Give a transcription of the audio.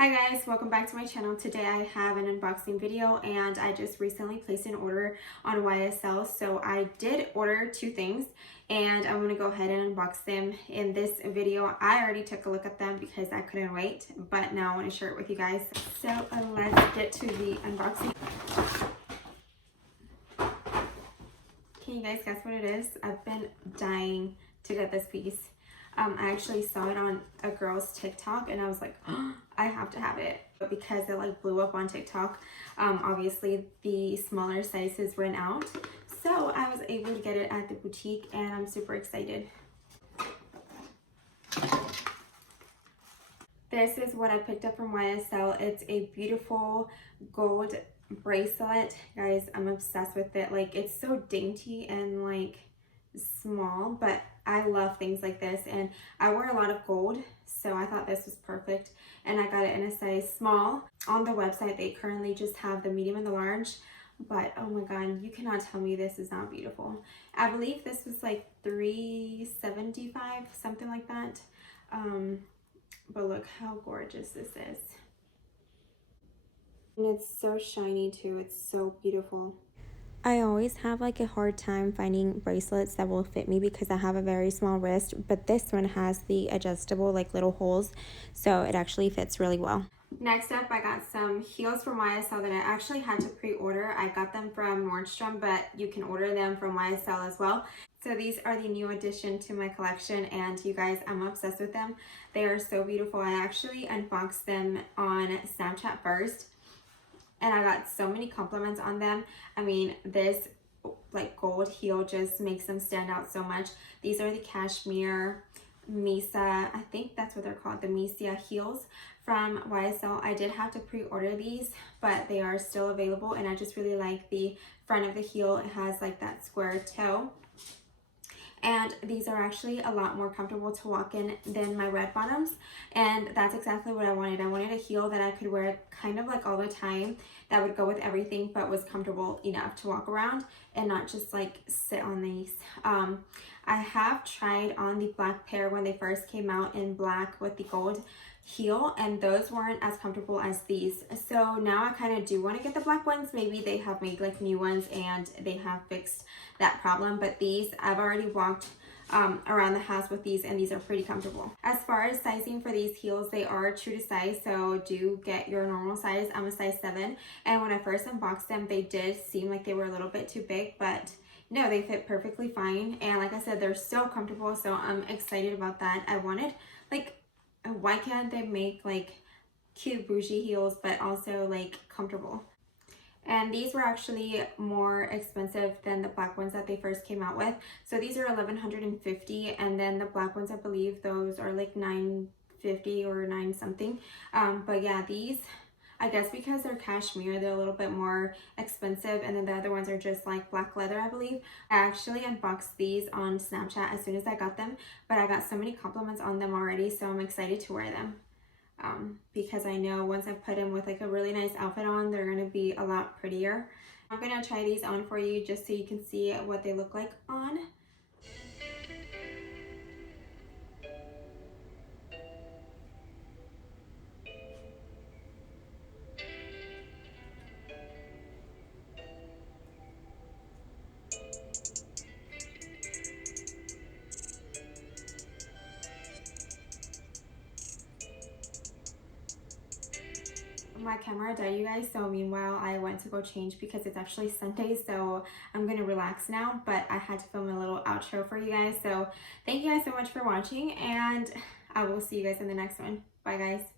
Hi guys, welcome back to my channel. Today I have an unboxing video and I just recently placed an order on YSL. So I did order two things and I'm going to go ahead and unbox them in this video. I already took a look at them because I couldn't wait, but now I want to share it with you guys. So let's get to the unboxing. Can you guys guess what it is? I've been dying to get this piece. I actually saw it on a girl's TikTok and I was like, oh, I have to have it. But because it like blew up on TikTok, obviously the smaller sizes ran out. So I was able to get it at the boutique and I'm super excited. This is what I picked up from YSL. It's a beautiful gold bracelet. Guys, I'm obsessed with it. Like, it's so dainty and like small, but I love things like this and I wear a lot of gold, so I thought this was perfect and I got it in a size small. On the website they currently just have the medium and the large, but oh my god, you cannot tell me this is not beautiful. I believe this was like $375, something like that. But look how gorgeous this is, and it's so shiny too. It's so beautiful. I always have like a hard time finding bracelets that will fit me because I have a very small wrist, but this one has the adjustable like little holes, so it actually fits really well. Next up, I got some heels from YSL that I actually had to pre-order. I got them from Nordstrom, but you can order them from YSL as well. So these are the new addition to my collection, and you guys, I'm obsessed with them. They are so beautiful. I actually unboxed them on Snapchat first, and I got so many compliments on them. I mean, this like gold heel just makes them stand out so much. These are the cashmere Mesa, I think that's what they're called, the Mesa heels from YSL. I did have to pre-order these, but they are still available, and I just really like the front of the heel. It has like that square toe. And these are actually a lot more comfortable to walk in than my red bottoms, and that's exactly what I wanted. I wanted a heel that I could wear kind of like all the time, that would go with everything, but was comfortable enough to walk around and not just like sit on these. I have tried on the black pair when they first came out in black with the gold heel, and those weren't as comfortable as these. So now I kind of do want to get the black ones. Maybe they have made like new ones and they have fixed that problem, but these, I've already walked around the house with these, and these are pretty comfortable. As far as sizing for these heels, they are true to size, so do get your normal size. I'm a size 7, and when I first unboxed them, they did seem like they were a little bit too big, but no, they fit perfectly fine. And like I said, they're so comfortable, so I'm excited about that. I wanted, like, why can't they make like cute bougie heels but also like comfortable? And these were actually more expensive than the black ones that they first came out with. So these are $1,150, and then the black ones, I believe those are like $950 or 9 something. But yeah, these, I guess because they're cashmere, they're a little bit more expensive, and then the other ones are just like black leather, I believe. I actually unboxed these on Snapchat as soon as I got them, but I got so many compliments on them already, so I'm excited to wear them. Because I know once I put them with like a really nice outfit on, they're going to be a lot prettier. I'm going to try these on for you just so you can see what they look like on. My camera died, you guys, so meanwhile I went to go change because it's actually Sunday, so I'm gonna relax now, but I had to film a little outro for you guys. So thank you guys so much for watching, and I will see you guys in the next one. Bye guys.